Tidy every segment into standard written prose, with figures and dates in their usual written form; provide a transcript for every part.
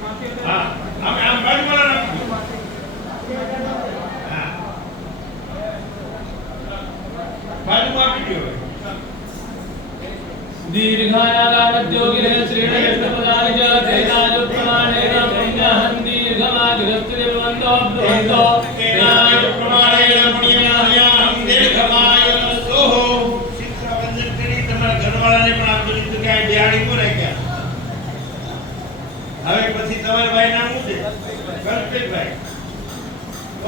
હા આમ બાજુમાં રાખો હા બાજુમાં આપી દો दीर्घायागामद्योगिरे श्रीणयप्रपदानि च तेनायुप्रमाणेन पुण्यहं दीर्घमाधिरस्तुर्वन्तो ब्रुवन्तो तेनायुप्रमाणेन पुण्यहं दीर्घमायुः शिक्षा वंदन કરી તમારા ઘરવાળાને પણ આપજો તો કે આ બિહાડી કોને ગયા હવે પછી તમારા ભાઈ નામ શું છે કલ્પિતભાઈ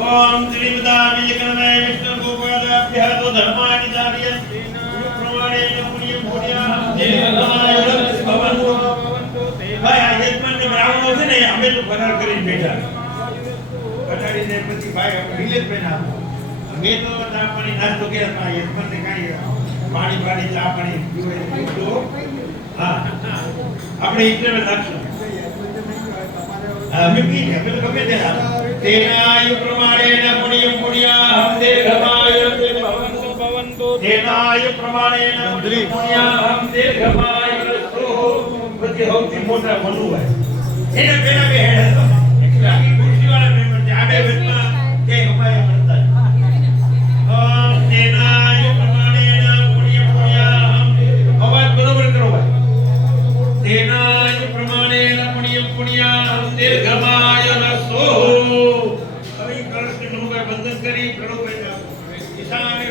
ઓમ ત્રિવિધા વિજ્ઞાનમય વિષ્ણુ ગોપાદાભ્યઃ તો ધર્માનિ દાર્યં પ્રમાણેન પુણ્યં પુણ્યહં દીર્ઘમાયુઃ ભવન્તુ ભાઈ આ યજમાનને બ્રાહ્મણો છે ને અમે તો ફરાર કરીને બેઠા કટાડીને પછી ભાઈ નિલેશભાઈ ના અમે તો ચા પાણી નાસ્તો કર્યા હતા યજમાનને કાંઈ પાણી ચા પાણી પીવે તો હા આપણે ઇન્ટરવ્યુ રાખશું અમે પી ગયા પેલું ગમે તે તેનાયુ પ્રમાણેન પુણ્યં પુણ્યહં દીર્ઘમાયુઃ ભવન્તુ ભવન્તુ તેનાયુ પ્રમાણેન પુણ્યહં દીર્ઘમાયુઃ પછી સૌથી મોટા મનુ હોય એને પેલા બે હેડ હતો એટલે આખી ખુરશીવાળા મેમ્બર છે આ બે વચમાં કે ઉપાય કરતા ઓમ તેનાયુ પ્રમાણેન પુણ્યં પુણ્યહં અવાજ બરોબર કરો ભાઈ તેનાયુ પ્રમાણેન પુણ્યં પુણ્યહં દીર્ઘમાયુઃ હવે કળશ કે નમુભાઈ બંધન કરી કળો ભાઈ ઈશાને